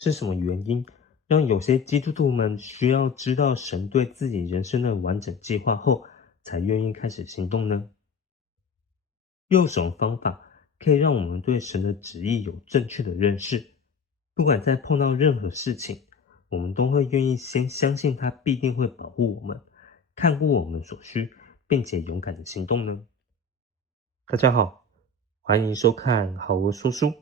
是什么原因让有些基督徒们需要知道神对自己人生的完整计划后，才愿意开始行动呢？又有什么方法可以让我们对神的旨意有正确的认识？不管在碰到任何事情，我们都会愿意先相信他必定会保护我们，看顾我们所需，并且勇敢的行动呢？大家好，欢迎收看好我说书。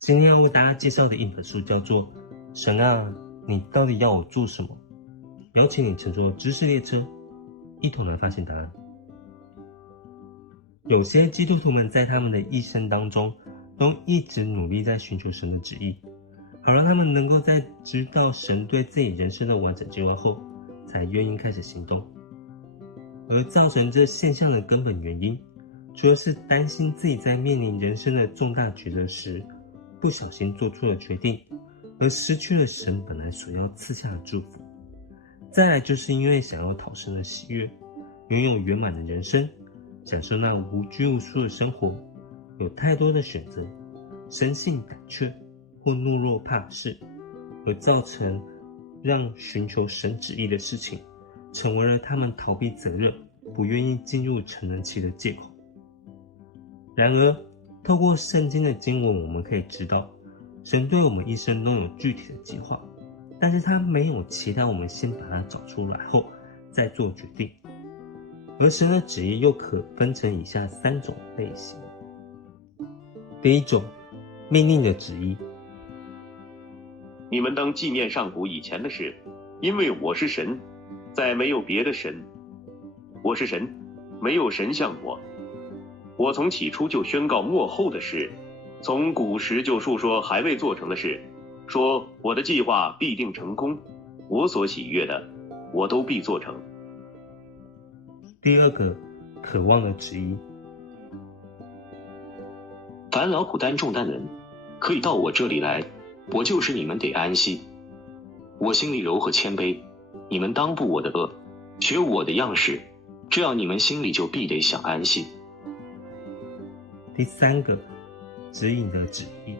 今天要为大家介绍的一本书叫做《神啊，你到底要我做什么》，邀请你乘坐知识列车，一同来发现答案。有些基督徒们在他们的一生当中，都一直努力在寻求神的旨意，好让他们能够在知道神对自己人生的完整计划后，才愿意开始行动。而造成这现象的根本原因，除了是担心自己在面临人生的重大抉择时，不小心做出了决定，而失去了神本来所要赐下的祝福。再来就是因为想要讨神的喜悦，拥有圆满的人生，享受那无拘无束的生活，有太多的选择，生性胆怯或懦弱怕事，而造成让寻求神旨意的事情，成为了他们逃避责任，不愿意进入成人期的借口。然而透过圣经的经文，我们可以知道，神对我们一生都有具体的计划，但是他没有期待我们先把它找出来后再做决定。而神的旨意又可分成以下3种类型。第一种，命令的旨意。你们当纪念上古以前的事，因为我是神，再没有别的神。我是神，没有神像我。我从起初就宣告末后的事，从古时就述说还未做成的事，说我的计划必定成功，我所喜悦的，我都必做成。第二个，渴望的旨意。凡劳苦担重担人，可以到我这里来，我就使你们得安息。我心里柔和谦卑，你们当步我的恶，学我的样式，这样你们心里就必得享安息。第三个，指引的旨意。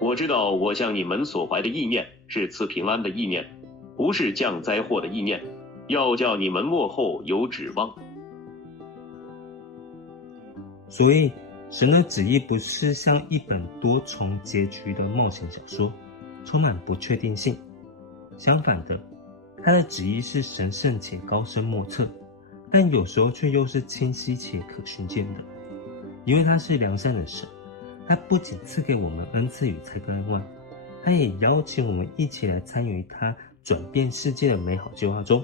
我知道我向你们所怀的意念是赐平安的意念，不是降灾祸的意念，要叫你们末后有指望。所以神的旨意不是像一本多重结局的冒险小说，充满不确定性。相反的，他的旨意是神圣且高深莫测，但有时候却又是清晰且可寻见的。因为他是良善的神，他不仅赐给我们恩赐与才干外，他也邀请我们一起来参与他转变世界的美好计划中。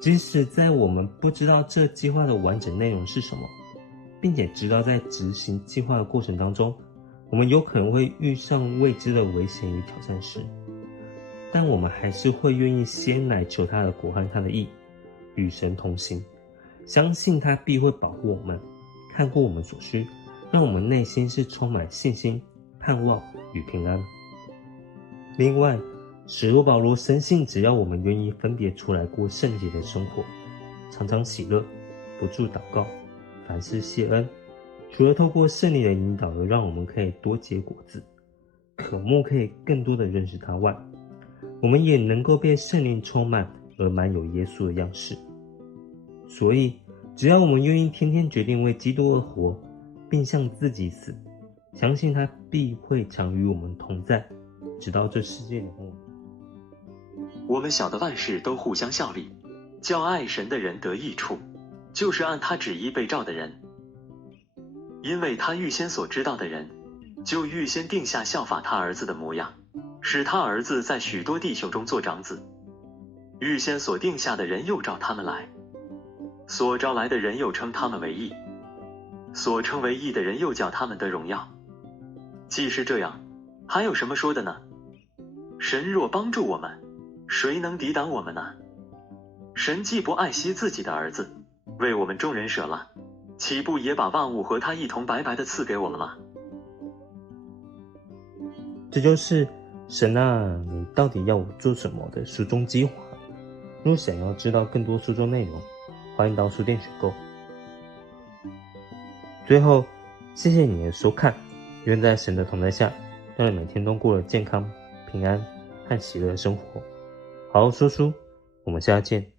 即使在我们不知道这计划的完整内容是什么，并且知道在执行计划的过程当中，我们有可能会遇上未知的危险与挑战时，但我们还是会愿意先来求他的国和他的义，与神同行，相信他必会保护我们，看顾我们所需，让我们内心是充满信心、盼望与平安。另外，使徒保罗深信，只要我们愿意分别出来过圣洁的生活，常常喜乐，不住祷告，凡事谢恩，除了透过圣灵的引导而让我们可以多结果子，渴慕可以更多的认识他外，我们也能够被圣灵充满而满有耶稣的样式。所以只要我们愿意天天决定为基督而活，并向自己死，相信他必会常与我们同在，直到这世界的末日。我们晓得万事都互相效力，叫爱神的人得益处，就是按他旨意被召的人。因为他预先所知道的人，就预先定下效法他儿子的模样，使他儿子在许多弟兄中做长子。预先所定下的人又召他们来，所招来的人又称他们为义，所称为义的人又叫他们得荣耀。既是这样，还有什么说的呢？神若帮助我们，谁能抵挡我们呢？神既不爱惜自己的儿子，为我们众人舍了，岂不也把万物和他一同白白的赐给我们吗？这就是神啊，你到底要我做什么的书中精华。若想要知道更多书中内容，欢迎到书店选购。最后，谢谢你的收看，愿在神的同在下，让你每天都过得健康、平安和喜乐的生活。好好说书，我们下次见。